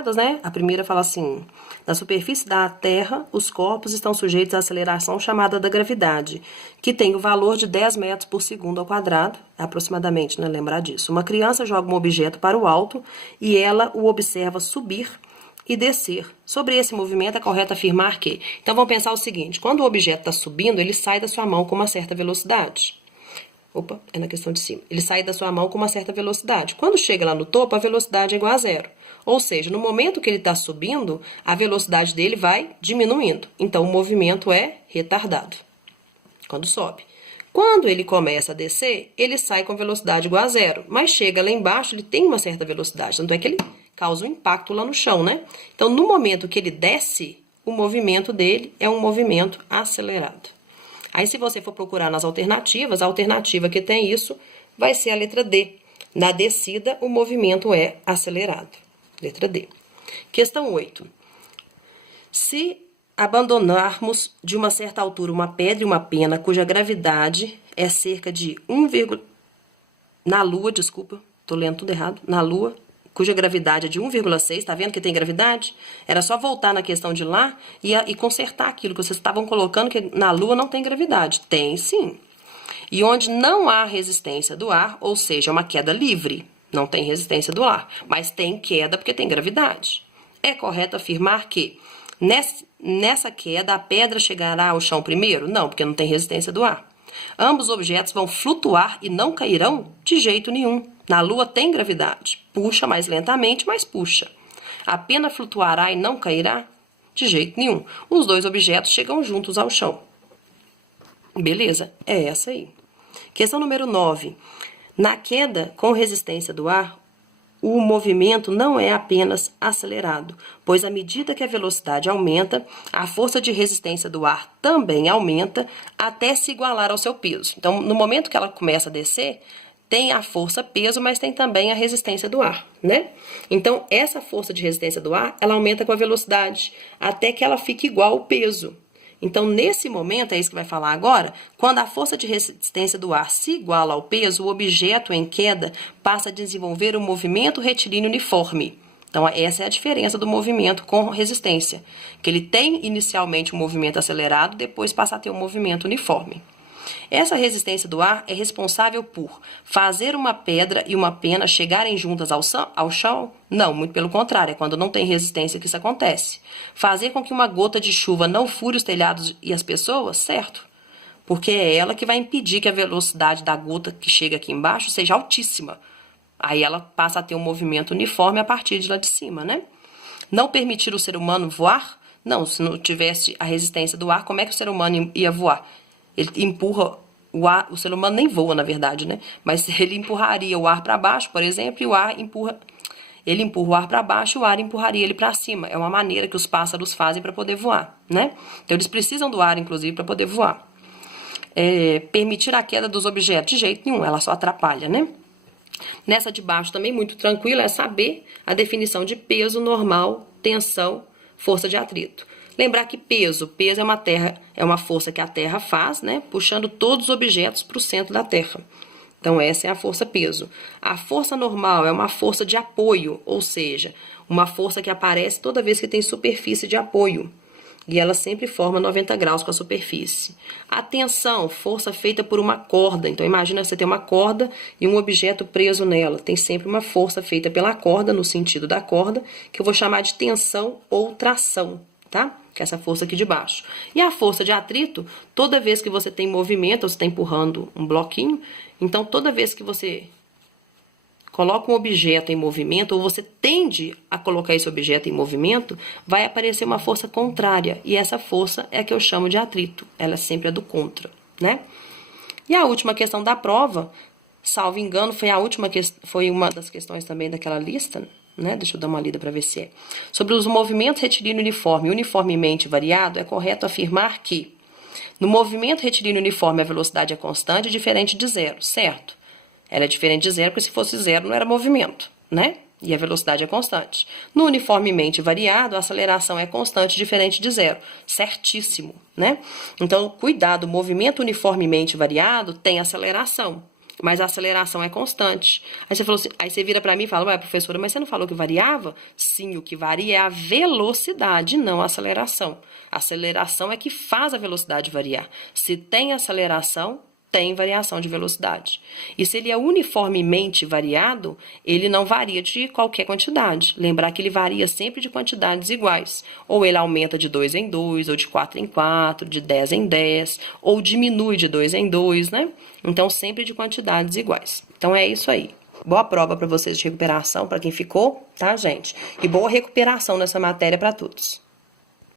enunciados, né? A primeira fala assim: na superfície da Terra, os corpos estão sujeitos à aceleração chamada da gravidade, que tem o valor de 10 metros por segundo ao quadrado, aproximadamente, né? Lembrar disso. Uma criança joga um objeto para o alto e ela o observa subir e descer. Sobre esse movimento, é correto afirmar que... Então, vamos pensar o seguinte: quando o objeto está subindo, ele sai da sua mão com uma certa velocidade. Opa, é na questão de cima. Ele sai da sua mão com uma certa velocidade. Quando chega lá no topo, a velocidade é igual a zero. Ou seja, no momento que ele está subindo, a velocidade dele vai diminuindo. Então, o movimento é retardado quando sobe. Quando ele começa a descer, ele sai com velocidade igual a zero. Mas chega lá embaixo, ele tem uma certa velocidade. Tanto é que ele causa um impacto lá no chão, né? Então, no momento que ele desce, o movimento dele é um movimento acelerado. Aí, se você for procurar nas alternativas, a alternativa que tem isso vai ser a letra D. Na descida, o movimento é acelerado. Letra D. Questão 8. Se abandonarmos de uma certa altura uma pedra e uma pena cuja gravidade é cerca de 1, na Lua, desculpa, tô lendo tudo errado, na Lua, cuja gravidade é de 1,6, tá vendo que tem gravidade? Era só voltar na questão de lá e consertar aquilo que vocês estavam colocando, que na Lua não tem gravidade. Tem sim. E onde não há resistência do ar, ou seja, uma queda livre, não tem resistência do ar, mas tem queda porque tem gravidade. É correto afirmar que nessa queda a pedra chegará ao chão primeiro? Não, porque não tem resistência do ar. Ambos os objetos vão flutuar e não cairão de jeito nenhum. Na Lua tem gravidade. Puxa mais lentamente, mas puxa. A pena flutuará e não cairá? De jeito nenhum. Os dois objetos chegam juntos ao chão. Beleza? É essa aí. Questão número 9. Na queda com resistência do ar, o movimento não é apenas acelerado, pois à medida que a velocidade aumenta, a força de resistência do ar também aumenta até se igualar ao seu peso. Então, no momento que ela começa a descer, tem a força-peso, mas tem também a resistência do ar, né? Então, essa força de resistência do ar, ela aumenta com a velocidade, até que ela fique igual ao peso. Então, nesse momento, é isso que vai falar agora, quando a força de resistência do ar se iguala ao peso, o objeto em queda passa a desenvolver um movimento retilíneo uniforme. Então, essa é a diferença do movimento com resistência, que ele tem inicialmente um movimento acelerado, depois passa a ter um movimento uniforme. Essa resistência do ar é responsável por fazer uma pedra e uma pena chegarem juntas ao chão? Não, muito pelo contrário, é quando não tem resistência que isso acontece. Fazer com que uma gota de chuva não fure os telhados e as pessoas? Certo. Porque é ela que vai impedir que a velocidade da gota que chega aqui embaixo seja altíssima. Aí ela passa a ter um movimento uniforme a partir de lá de cima, né? Não permitir o ser humano voar? Não, se não tivesse a resistência do ar, como é que o ser humano ia voar? Ele empurra o ar, o ser humano nem voa, na verdade, né? Mas ele empurraria o ar para baixo, por exemplo, e o ar empurra... Ele empurra o ar para baixo e o ar empurraria ele para cima. É uma maneira que os pássaros fazem para poder voar, né? Então, eles precisam do ar, inclusive, para poder voar. Permitir a queda dos objetos? De jeito nenhum, ela só atrapalha, né? Nessa de baixo também, muito tranquilo, é saber a definição de peso normal, tensão, força de atrito. Lembrar que peso é uma força que a Terra faz, né? Puxando todos os objetos para o centro da Terra. Então, essa é a força peso. A força normal é uma força de apoio, ou seja, uma força que aparece toda vez que tem superfície de apoio. E ela sempre forma 90 graus com a superfície. A tensão, força feita por uma corda. Então, imagina você ter uma corda e um objeto preso nela. Tem sempre uma força feita pela corda, no sentido da corda, que eu vou chamar de tensão ou tração, tá? Que é essa força aqui de baixo. E a força de atrito, toda vez que você tem movimento, você está empurrando um bloquinho, então toda vez que você coloca um objeto em movimento, ou você tende a colocar esse objeto em movimento, vai aparecer uma força contrária, e essa força é a que eu chamo de atrito, ela sempre é do contra, né? E a última questão da prova, salvo engano, foi uma das questões também daquela lista, né? Deixa eu dar uma lida para ver se é. Sobre os movimentos retilíneo uniforme e uniformemente variado, é correto afirmar que no movimento retilíneo uniforme a velocidade é constante e diferente de zero, certo? Ela é diferente de zero, porque se fosse zero não era movimento, né? E a velocidade é constante. No uniformemente variado, a aceleração é constante, diferente de zero. Certíssimo, né? Então, cuidado, o movimento uniformemente variado tem aceleração. mas a aceleração é constante. Aí você falou assim, aí você vira para mim e fala, ué, professora, mas você não falou que variava? Sim, o que varia é a velocidade, não a aceleração. A aceleração é que faz a velocidade variar. Se tem aceleração, tem variação de velocidade. E se ele é uniformemente variado, ele não varia de qualquer quantidade. Lembrar que ele varia sempre de quantidades iguais. Ou ele aumenta de 2 em 2, ou de 4 em 4, de 10 em 10, ou diminui de 2 em 2, né? Então, sempre de quantidades iguais. Então, é isso aí. Boa prova para vocês de recuperação, para quem ficou, tá, gente? E boa recuperação nessa matéria para todos.